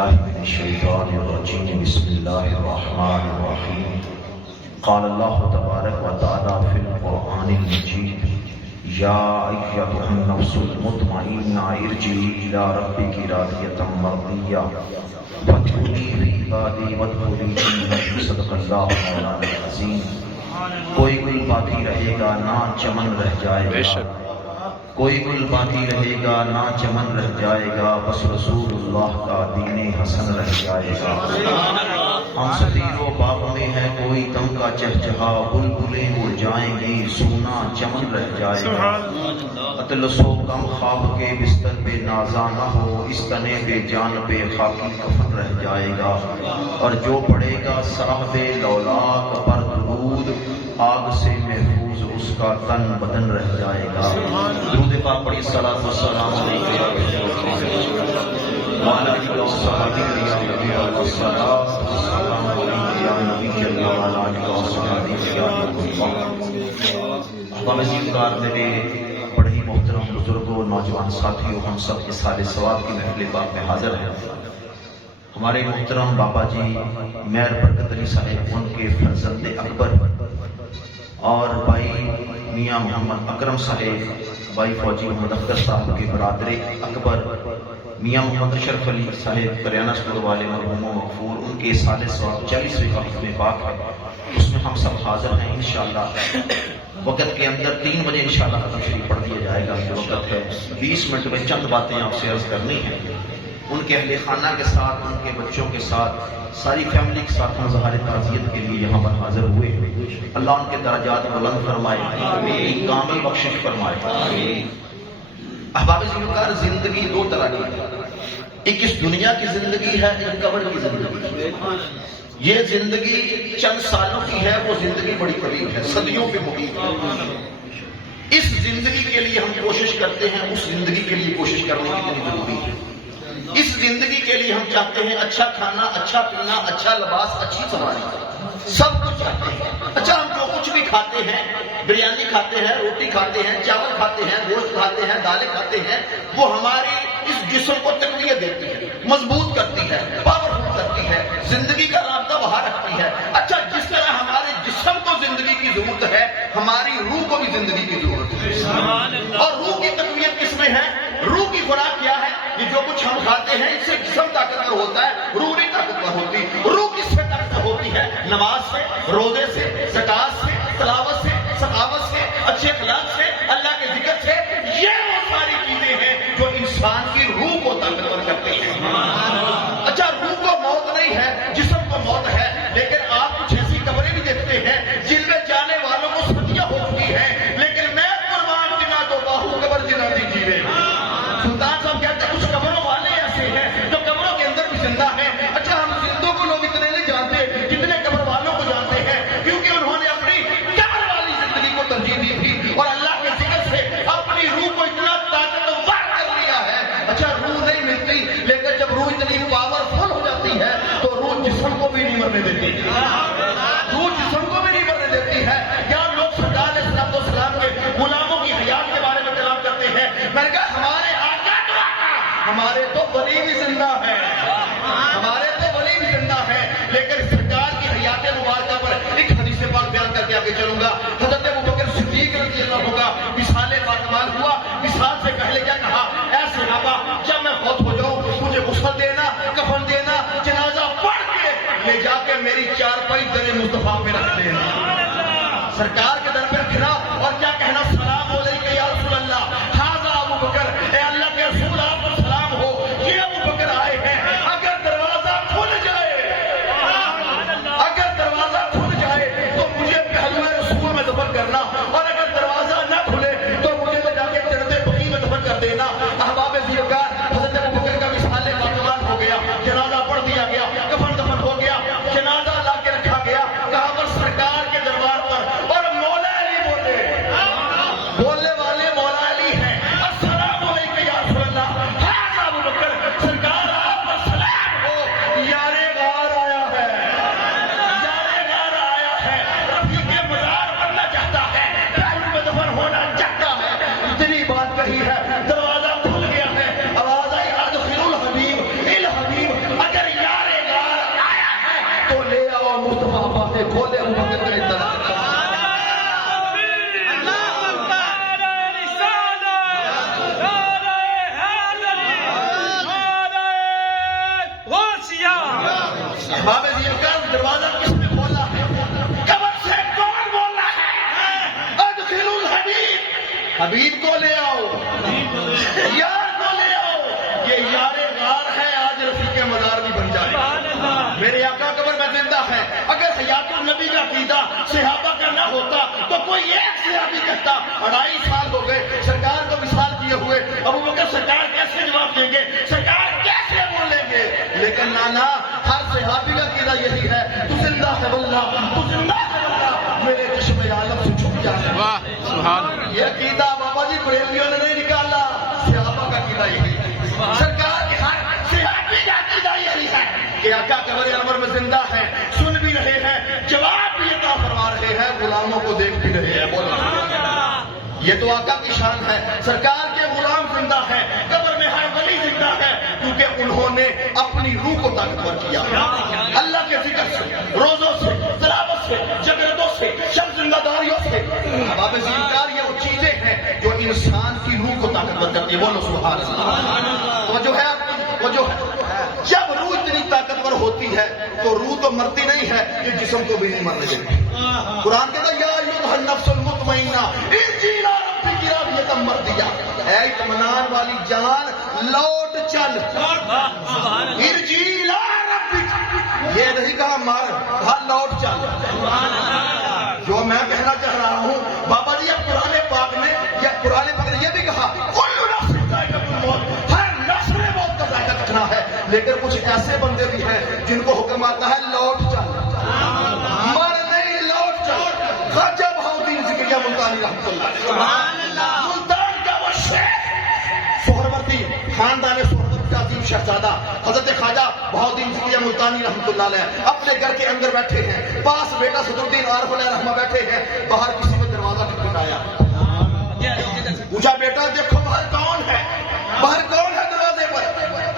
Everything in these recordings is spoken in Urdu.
بالله من الشيطان الرجيم بسم الله الرحمن الرحيم قال الله تبارك وتعالى في القرآن المجيد يا أيتها النفس المطمئنة ارجعي إلى ربك راضية مرضية فادخلي في عبادي وادخلي جنتي صدق الله مولانا العظيم. کوئی گل باقی رہے گا نہ چمن رہ جائے گا، کوئی گل باقی رہے گا نہ چمن رہ جائے گا، بس رسول اللہ کا دین حسن رہ جائے گا. ہم ستیروں باغ میں ہے کوئی دم کا چہچہا، بلبلیں اڑ جائیں گی سونا چمن رہ جائے گا. اطلسو کم خواب کے بستر پہ نازا نہ ہو، اس تنے پہ جان پہ خاکی کفن رہ جائے گا. اور جو پڑے گا صاحب لولاک پر درود، آگ سے محفوظ اس کا تن بدن رہ جائے گا. درود پاک پڑھی صلاۃ والسلام علیکم یا رسول اللہ وعلی آلہ وصحبہ والصلاۃ والسلام علیکم یا نبی اللہ وعلی آلہ وصحبہ یا رسول اللہ. بامزیدگار میرے بڑے ہی محترم بزرگوں، نوجوان ساتھیوں، ہم سب کے سارے ثواب کی محفل پاک میں حاضر ہیں. ہمارے محترم بابا جی مہر برکت علی صاحب، ان کے فرزند اکبر اور بھائی میاں محمد اکرم صاحب، بھائی فوجی محمد اختر صاحب کے برادر اکبر میاں محمد اشرف علی صاحب کریانہ اسٹور والے مرحوم و مغفور، ان کے سال ثواب 40ویں کا ختم پاک ہے، اس میں ہم سب حاضر ہیں. انشاءاللہ وقت کے اندر 3 بجے انشاءاللہ ختم شریف پڑھ دیا جائے گا. یہ وقت ہے 20 منٹ میں چند باتیں آپ سے عرض کرنی ہیں. ان کے اہل خانہ کے ساتھ، ان کے بچوں کے ساتھ، ساری فیملی کے ساتھ ہم ظاہر تعزیت کے لیے یہاں پر حاضر ہوئے. اللہ ان کے درجات بلند فرمائے، کامل بخشش فرمائے. احباب ذوالفقار، زندگی 2 طرح کی ہے، ایک اس دنیا کی زندگی ہے، ایک قبر کی زندگی ہے. یہ زندگی چند سالوں کی ہے، وہ زندگی بڑی طویل ہے، صدیوں پہ محیط ہے. اس زندگی کے لیے ہم کوشش کرتے ہیں، اس زندگی کے لیے کوشش کرنے کتنی ضروری ہے. اس زندگی کے لیے ہم چاہتے ہیں اچھا کھانا، اچھا پینا، اچھا لباس، اچھی سواری، سب کچھ چاہتے ہیں. اچھا ہم جو کچھ بھی کھاتے ہیں، بریانی کھاتے ہیں، روٹی کھاتے ہیں، چاول کھاتے ہیں، گوشت کھاتے ہیں، دالیں کھاتے ہیں، وہ ہماری اس جسم کو تقویت دیتی ہے، مضبوط کرتی ہے، پاورفل کرتی ہے، زندگی کا رابطہ بہا رکھتی ہے. اچھا جس طرح ہمارے جسم کو زندگی کی ضرورت ہے، ہماری روح کو بھی زندگی کی ضرورت ہے. اور روح کی تقویت کس میں ہے؟ روح کی خوراک کیا ہے؟ یہ جو کچھ ہم کھاتے ہیں اس سے جسم طاقتور ہوتا ہے، روح نہیں طاقتور ہوتی. روح کس سے طاقتور ہوتی ہے؟ نماز سے، روزے سے، زکات سے، تلاوت سے، سخاوت سے، اچھے اخلاق سے، اللہ کے ذکر سے. یہ وہ ساری چیزیں ہیں جو انسان کی روح کو طاقتور کرتی ہیں. اچھا روح کو موت نہیں ہے، جسم کو موت ہے، لیکن آپ کچھ ایسی قبریں بھی دیکھتے ہیں جن میں جانے والوں کو صدیاں ہو چکی ہیں، لیکن میں قربان جنا دو باہو قبر جنا دیجیے. سلطان صاحب کہتے ہیں کچھ قبروں والے ایسے ہیں جو قبروں کے اندر بھی زندہ ہیں. اچھا ہم زندوں کو لوگ اتنے نہیں جانتے جتنے قبر والوں کو جانتے ہیں، کیونکہ انہوں نے اپنی قبر والی زندگی کو ترجیح دی تھی اور اللہ کے ذکر سے اپنی روح کو اتنا طاقتور کر لیا ہے. اچھا روح نہیں ملتی، لیکن جب روح اتنی پاورفل ہو جاتی ہے تو روح جسم کو بھی نہیں مرنے دیتی. روح جسم کو بھی نہیں مرنے دیتی ہے. کیا لوگ سرکار علیہ السلام کے غلاموں کی حیات کے بارے میں کلام کرتے ہیں؟ میں نے کہا ہمارے تو ولی بھی زندہ ہیں، ہمارے تو ولی بھی زندہ ہیں، لیکن سرکار کی حیات مبارکہ پر ایک حدیث پاک بیان کر کے آگے چلوں گا. حضرت ابوبکر صدیق رضی اللہ عنہ کا وصال پاکمال ہوا. وصال سے پہلے کیا کہا؟ اے صحابہ، جب میں فوت ہو جاؤں مجھے غسل دینا، کفن دینا، جنازہ پڑھ کے لے جا کے میری چارپائی در مصطفیٰ پہ رکھ دینا. سرکار کے در پہ رکھنا اور کیا کہنا؟ سلام علیک یا رسول اللہ، ھذا ابوبکر، اے اللہ کے رسول آپ پر سلام ہو، یہ ابوبکر آئے ہیں. اگر دروازہ کھل جائے، اگر دروازہ کھل جائے تو مجھے پہلو رسول میں دفن کرنا، اور اگر دروازہ نہ کھلے تو مجھے لے جا کے جنت بقیع میں دفن کر دینا. احباب ذوالفقار، حضرت ابوبکر کا وصال پاکمال ہو گیا، جنازہ پڑھ دیا گیا، کفن دفن ہو گیا، جنازہ لا کے رکھا گیا. کہاں پر؟ سرکار کے دربار پر. اور مولا احباب زیارت دروازہ کس نے کھولا ہے؟ قبر سے کون بول رہا ہے ادخلوا الحبیب، حبیب کو لے آؤ، یار کو لے آؤ. یہ یار غار ہے، آج رفیق مزار بھی بن جائے. میرے آقا قبر میں زندہ ہے. اگر حیات النبی کا عقیدہ صحابہ کا نہ ہوتا تو کوئی ایک صحابی کہتا 2.5 سال ہو گئے سرکار کو وصال کیے ہوئے، ابو بکر سرکار کیسے جواب دیں گے، سرکار کیسے بولیں گے؟ لیکن نانا ہر صحابی کا عقیدہ یہی ہے، تو زندہ ہے واللہ، تو زندہ ہے واللہ، میرے چشم عالم سے چھپ جائے. واہ سبحان اللہ. یہ عقیدہ بابا جی بریلویوں نے نہیں نکالا، صحابہ کا عقیدہ یہی ہے. سرکار کے ہر صحابی کا عقیدہ یہی ہے کہ آقا قبر انور میں زندہ ہے، سن بھی رہے ہیں، جواب بھی عطا فرما رہے ہیں، غلاموں کو دیکھ بھی رہے ہیں. بولو یہ تو آقا کی شان ہے. سرکار کے غلام زندہ ہے، قبر میں ہر ولی زندہ ہے، کیونکہ انہوں نے اپنی روح کو طاقتور کیا اللہ کے ذکر سے، روزوں سے، تلاوت سے، جگرتوں سے، شب زندہ داریوں سے. باب ذکر یہ وہ چیزیں ہیں جو انسان کی روح کو طاقتور کرتی ہے. بولو سبحان اللہ. توجہ ہے آپ کی؟ توجہ ہے. جب روح اتنی طاقتور ہوتی ہے تو روح تو مرتی نہیں ہے، یہ جسم کو بھی نہیں مرنے دیتی. قرآن کہتا ہے یا ایھا النفس المطمئنہ ارجعی الی ربک راضیۃ مرضیہ، اے اطمینان والی جان لوٹ چل. ارجعی الی ربک، یہ نہیں کہا مر، کہا لوٹ چل. جو میں کہنا چاہ رہا ہوں بابا جی، اب قرآن پاک میں یا قرآن پاک نے یہ بھی کہا کل نفس ذائقۃ الموت، ہر نفس نے موت کا ذائقہ چکھنا ہے. لیکن کچھ ایسے بندے بھی ہیں جن کو حکم آتا ہے لوٹ چل، مر نہیں لوٹ چل. خواجہ بہاؤالدین ذکریہ ملتانی رحمۃ اللہ علیہ، ملتان کا وہ شیخ سہروردی، خاندان سہروردی کا عظیم شہزادہ حضرت خواجہ بہاؤالدین ذکریہ ملتانی رحمۃ اللہ علیہ اپنے گھر کے اندر بیٹھے ہیں، پاس بیٹا صدر الدین عارف علیہ رحمہ بیٹھے ہیں. باہر کسی نے دروازہ کھٹکھٹایا، پوچھا بیٹا دیکھو باہر کون ہے، باہر کون ہے دروازے پر.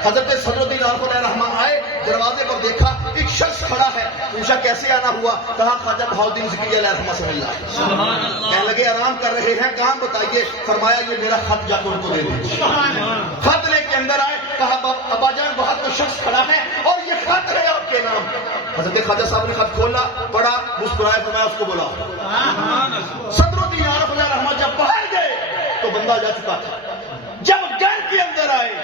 حضرت صدر الدین عارف علیہ رحمہ آئے، دروازے پر دیکھا ایک شخص کھڑا ہے. پوچھا کیسے آنا ہوا؟ کہا خواجہ بہاؤالدین ذکریہ علیہ رحمہ سے ملنا. کہنے لگے آرام کر رہے ہیں، کام بتائیے. فرمایا یہ میرا خط جا کے ان کو دے دیجیے. خط لے کے اندر آئے، کہا ابا جان باہر کوئی شخص کھڑا ہے اور یہ خط ہے آپ کے نام. حضرت خواجہ صاحب نے خط کھولا، پڑھا، مسکرائے، فرمایا اس کو بلا. صدر الدین عارف علیہ رحمہ جب باہر گئے تو بندہ جا چکا تھا. جب گھر کے اندر آئے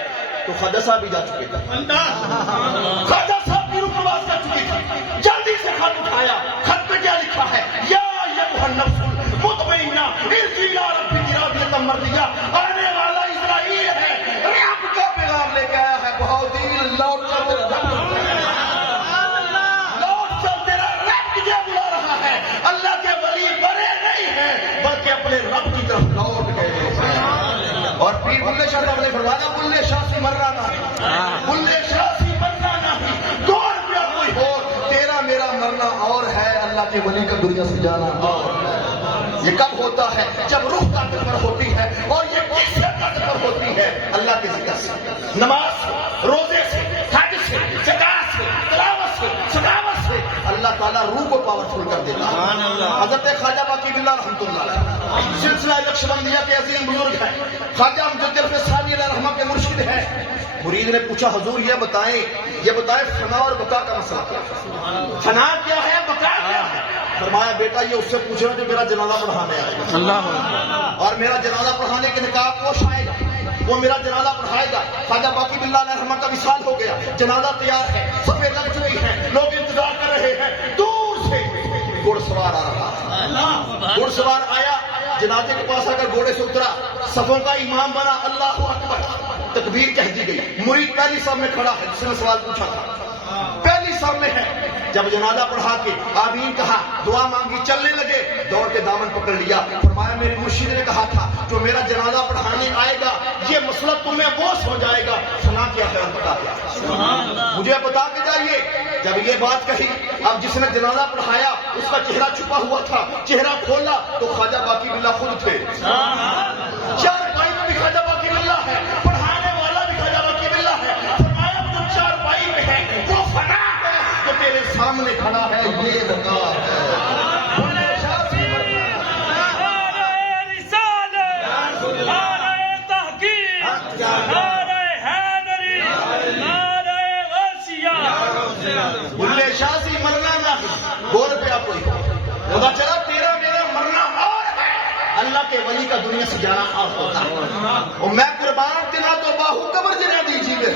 تو خواجہ صاحب بھی جا چکے تھے. خواجہ صاحب کی روح پرواز کر چکی تھی. جلدی سے خط اٹھایا. خط میں کیا لکھا ہے؟ یا ایھا النفس المطمئنہ ارجعی الی ربک راضیۃ مرضیہ. آنے والا اسرائیل ہے، رب کا پیغام لے کے آیا ہے. بہاؤالدین لوٹ چل، لوٹ چل، تیرا رب تجھے بلا رہا ہے. اللہ کے ولی بڑے نہیں ہیں بلکہ اپنے رب کی طرف لوٹ گئے. اور پھر بلے شاہ صاحب نے فرمایا بلے شاہ سی مرنا نہیں، بلے شاہ سی مرنا نہیں، 2 روپیہ کوئی ہو، تیرا میرا مرنا اور ہے، اللہ کے ولی کا دنیا سے جانا اور ہے. یہ کب ہوتا ہے؟ جب روح طاقتور ہوتی ہے. اور یہ کس سے طاقتور ہوتی ہے؟ اللہ کے ذکر سے، نماز سے، روزے سے، حج سے، زکات سے، تلاوت سے، سخاوت سے. اللہ تعالیٰ روح کو پاورفل کر دیتا ہے. حضرت خواجہ باقی باللہ رحمۃ اللہ علیہ سلسلہ نقشبندیہ کے عظیم بزرگ ہیں. خواجہ امجد ثانی علیہ رحمہ کے مرشد ہیں. مرید نے پوچھا حضور یہ بتائیں فنا اور بقا کا مسئلہ کیا ہے؟ فنا کیا ہے، بقا کیا ہے؟ فرمایا بیٹا یہ اس سے پوچھنا جو میرا جنازہ پڑھانے آئے گا. اللہ، اور میرا جنازہ پڑھانے کے نقاب پوش آئے گا، وہ میرا جنازہ پڑھائے گا. خواجہ باقی باللہ علیہ رحمہ کا وصال ہو گیا، جنازہ تیار ہے، صفیں لگ چکی ہیں، لوگ انتظار کر رہے ہیں. دور سے گھوڑ سوار آ رہا ہے. گھوڑ سوار آیا، جنازے کے پاس آ کر گھوڑے سے اترا، صفوں کا امام بنا، اللہ اکبر، تکبیر کہہ دی گئی. مرید پہلی صف میں کھڑا ہے جس نے سوال پوچھا تھا، پہلی صف میں ہے. جب جنازہ پڑھا کے آمین کہا، دعا مانگی، چلنے لگے، دوڑ کے دامن پکڑ لیا. فرمایا میرے مرشد نے کہا تھا جو میرا جنازہ پڑھانے آئے گا یہ مسئلہ تمہیں وہ سمجھ آئے گا. سنا کیا ہے اور بتا دیا، مجھے بتا کے جائیے. جب یہ بات کہی، اب جس نے جنازہ پڑھایا اس کا چہرہ چھپا ہوا تھا، چہرہ کھولا تو خواجہ باقی باللہ خود تھے. 4 پائی میں بھی خواجہ باقی باللہ ہے، پڑھانے والا بھی خواجہ باقی باللہ ہے. فرمایا جو 4 پائی میں ہے وہ فنا ہے، جو تیرے سامنے کھڑا ہے یہ بقا ہے. بلے اللہ کے ولی کا دنیا سے جانا آف ہوتا ہے. اور میں قربان تنا تو باہو قبر جنا دیجیے.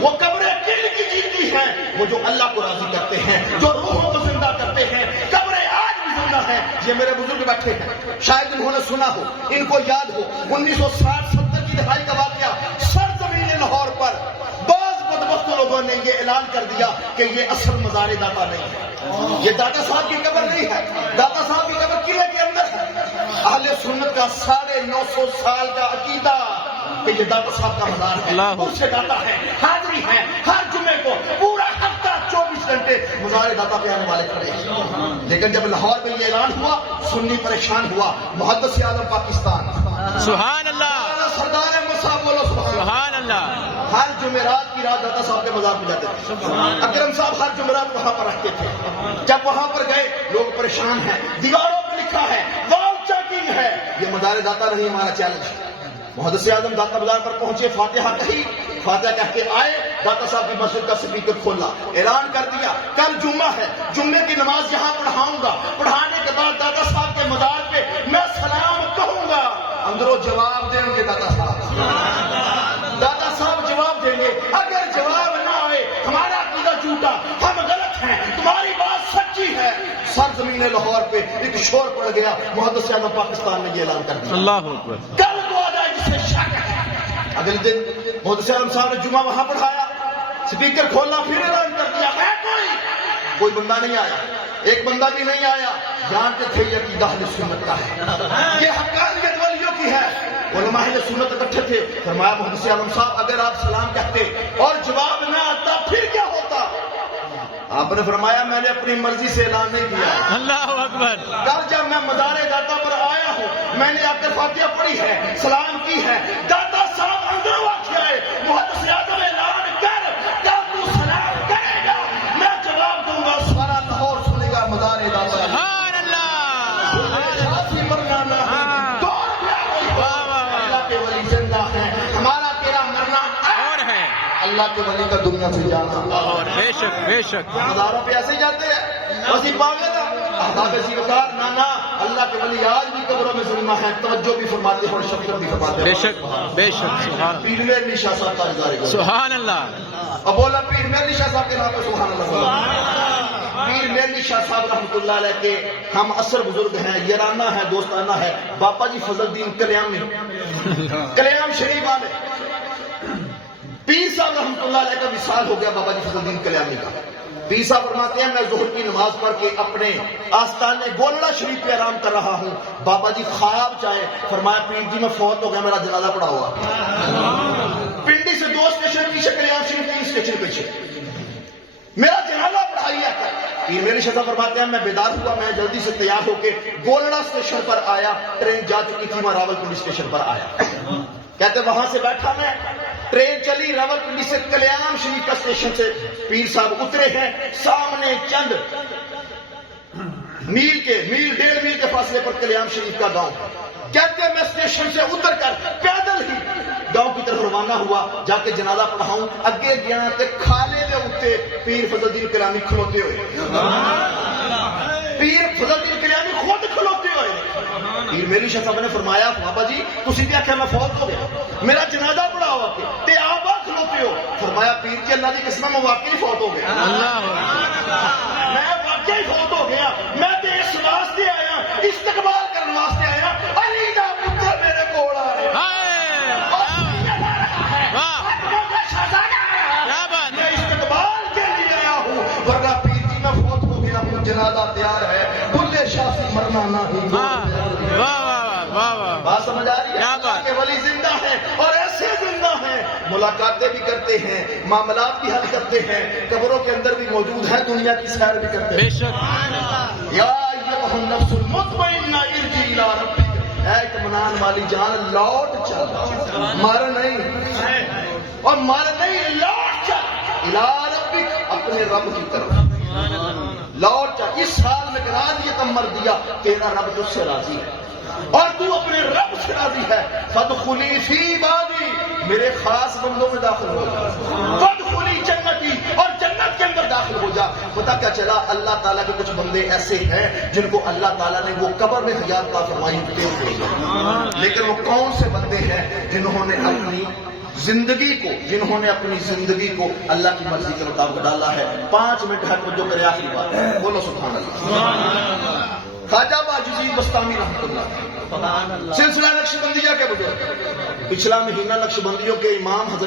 وہ قبریں کن کی جیتی ہیں؟ وہ جو اللہ کو راضی کرتے ہیں، جو روحوں کو زندہ کرتے ہیں. قبریں آج بھی زندہ ہیں. یہ میرے بزرگ بیٹھے ہیں، شاید انہوں نے سنا ہو، ان کو یاد ہو 1960-70 کی دہائی کا واقعہ. سرزمین لاہور پر بعض بدبخت لوگوں نے یہ اعلان کر دیا کہ یہ اصل مزار داتا نہیں ہے، یہ داتا صاحب کی قبر نہیں ہے. داتا صاحب کی قبر قلعے کے اندر ہے. اہل سنت کا 950 سال کا عقیدہ کہ یہ داتا صاحب کا مزار ہے، اس سے داتا ہے، حاضری ہے. ہر جمعے کو پورا ہفتہ 24 گھنٹے مزار داتا پہ آنے والے کھڑے ہیں. لیکن جب لاہور میں یہ اعلان ہوا، سنی پریشان ہوا. محدث اعظم پاکستان سبحان اللہ، سردار مصعب بولو سبحان اللہ. ہر جمعرات کی رات داتا صاحب کے مزار پہ جاتے تھے. اکرم صاحب ہر جمعرات وہاں پر رہتے تھے. جب وہاں پر گئے، لوگ پریشان ہیں، دیواروں پہ لکھا ہے وال چیکنگ ہے. یہ مزار داتا نہیں، ہمارا چیلنج. محدث اعظم داتا بازار پر پہنچے، فاتحہ کہی، فاتحہ کہہ کے آئے. داتا صاحب کی مسجد کا سپیکر کھولا، اعلان کر دیا کل جمعہ ہے، جمعے کی نماز یہاں پڑھاؤں گا. پڑھانے کے بعد داتا صاحب کے مزار پہ میں سلام کہوں گا. اندروں جواب دیں گے داتا صاحب. داتا صاحب جواب دیں گے. اگر جواب نہ آئے، ہمارا عقیدہ جھوٹا، ہم غلط ہیں، تمہاری بات سچی ہے. سرزمین لاہور پہ ایک شور پڑ گیا. محدث اعظم پاکستان نے یہ اعلان کر دیا. اللہ اکبر. کل کو آ جائے جسے شک ہے. اگلے دن محدث اعظم صاحب نے جمعہ وہاں پڑھایا، سپیکر کھولا، پھر اعلان کر دیا ہے کوئی بندہ نہیں آیا. ایک بندہ بھی نہیں آیا. جانتے تھے یہ عقیدہ اہل سنت کا ہے، یہ حقانیت والیوں کی ہے. علماء اہل سنت اکٹھے تھے. فرمایا محدث اعظم صاحب اگر آپ سلام کہتے اور جواب نہ آتا پھر کیا ہوتا؟ آپ نے فرمایا میں نے اپنی مرضی سے اعلان نہیں کیا. اللہ اکبر. کل جب میں مزار داتا پر آیا ہوں، میں نے آ کر فاتحہ پڑھی ہے، سلام کی ہے. داتا صاحب اندر واقع آئے. محدث اعظم اعلان کر، کیا تو سلام کرے گا؟ میں جواب دوں گا. سارا لاہور سنے گا مزار داتا. سبحان اللہ. شاسی مرنا نہ ہے، اللہ کے ولی زندہ ہیں. ہمارا تیرا مرنا اور ہے اللہ کے ولی کا دنیا سے جانا. اور بے شک بے شک. مزاروں پہ ایسے ہی جاتے ہیں، وسیع پاگے نا احباب سیوکار. نانا اللہ کے ولی آج بھی قبروں میں ظلمہ ہیں، توجہ بھی فرماتے ہیں اور شفقت بھی فرماتے ہیں. بے شک بے شک. سبحان اللہ. پیر مہر علی شاہ صاحب کا گزارے. سبحان اللہ. اب بولا پیر مہر علی شاہ صاحب کے نام پہ سبحان اللہ. پیر مہر علی شاہ صاحب رحمۃ اللہ علیہ کے ہم اثر بزرگ ہیں، یارانہ ہے، دوستانہ ہے. باپا جی فضل الدین کلیامی، کلیام شریف والے. پیر صاحب رحمۃ اللہ علیہ کا وصال ہو گیا بابا جی فضل الدین کلیامی کا. پیر صاحب فرماتے ہیں میں ظہر کی نماز پڑھ کے اپنے آستانے گولڑا شریف پہ آرام کر رہا ہوں. بابا جی خواب چاہے. فرمایا پیر جی میں فوت ہو گیا، میرا جنازہ پڑا ہوا. پنڈی سے 2 اسٹیشن پیچھے، کلیام شریف 3 اسٹیشن پیچھے، میرا جنازہ پڑھائیے. پیر میرے شاہ فرماتے ہیں میں بیدار ہوا، میں جلدی سے تیار ہو کے گولڑا اسٹیشن پر آیا. ٹرین جا چکی تھی، میں راول پنڈی اسٹیشن پر آیا. کہتے وہاں سے بیٹھا میں، ٹرین چلی راول پنڈی سے کلیام شریف کا اسٹیشن سے. پیر صاحب اترے ہیں، سامنے چند میل 1.5 میل کے فاصلے پر کلیام شریف کا گاؤں. کہتے میں اسٹیشن سے اتر کر پیدل ہی گاؤں کی طرف روانہ ہوا، جا کے جنازہ پڑھاؤں. اگے گیا تے کھالے دے اوتے پیر فضل الدین کلیامی کھلوتے ہوئے. پیر فضل الدین کلیامی خود کھلوتے ہوئے. پیر میری شاہ صاحب نے فرمایا بابا جی تسی تے آکھیا میں فوت ہو گیا، میرا جنازہ پڑھا ہوا کہ تے آپ کھلوتے ہو. فرمایا پیر جی اللہ دی قسم میں واقعی فوت ہو گیا. میں واقعی فوت ہو گیا. میں تے اس واسطے آیا، استقبال کرنے واسطے آیا. علی دا پتر میرے کول آ رہا ہے. میں استقبال کے لیے آیا ہوں، ورنہ پیر جی میں فوت ہو گیا ہوں، جنازہ تیار ہے. بلے شاہ سے مرنا نہ ہی. بات سمجھ آ رہی ہے؟ اللہ کے ولی زندہ ہیں اور ایسے زندہ ہیں، ملاقاتیں بھی کرتے ہیں، معاملات بھی حل کرتے ہیں، قبروں کے اندر بھی موجود ہیں، دنیا کی سیر بھی کرتے ہیں. بے شک. یا ایھا النفس المطمئنہ ارجعی الی ربک، اے اطمینان والی جان لوٹ چل، مر نہیں اور مر نہیں، لوٹ چل الی ربک، اپنے رب کی طرف لوٹ چل. اس حال میں قرار یہ تم مر دیا، تیرا رب تجھ سے راضی ہے اور تو اپنے رب سے راضی ہے. فادخلی فی عبادی، میرے خاص بندوں میں داخل ہو جا. فادخلی جنتی، اور جنت کے اندر داخل ہو سمجھا؟ پتہ کیا چلا؟ اللہ تعالیٰ کے کچھ بندے ایسے ہیں جن کو اللہ تعالیٰ نے وہ قبر میں حیات عطا فرمائی ہوئی، لیکن وہ کون سے بندے ہیں جنہوں نے اپنی زندگی کو اللہ کی مرضی کے مطابق ڈالا ہے۔ 5 منٹ ہے جو کرے آخری بات، بولو سبحان اللہ۔ خواجہ باجوزی بستامی رحمۃ اللہ، سلسلہ نقشبندیہ کے بزرگ، پچھلا مہینہ نقشبندیوں کے امام حضرت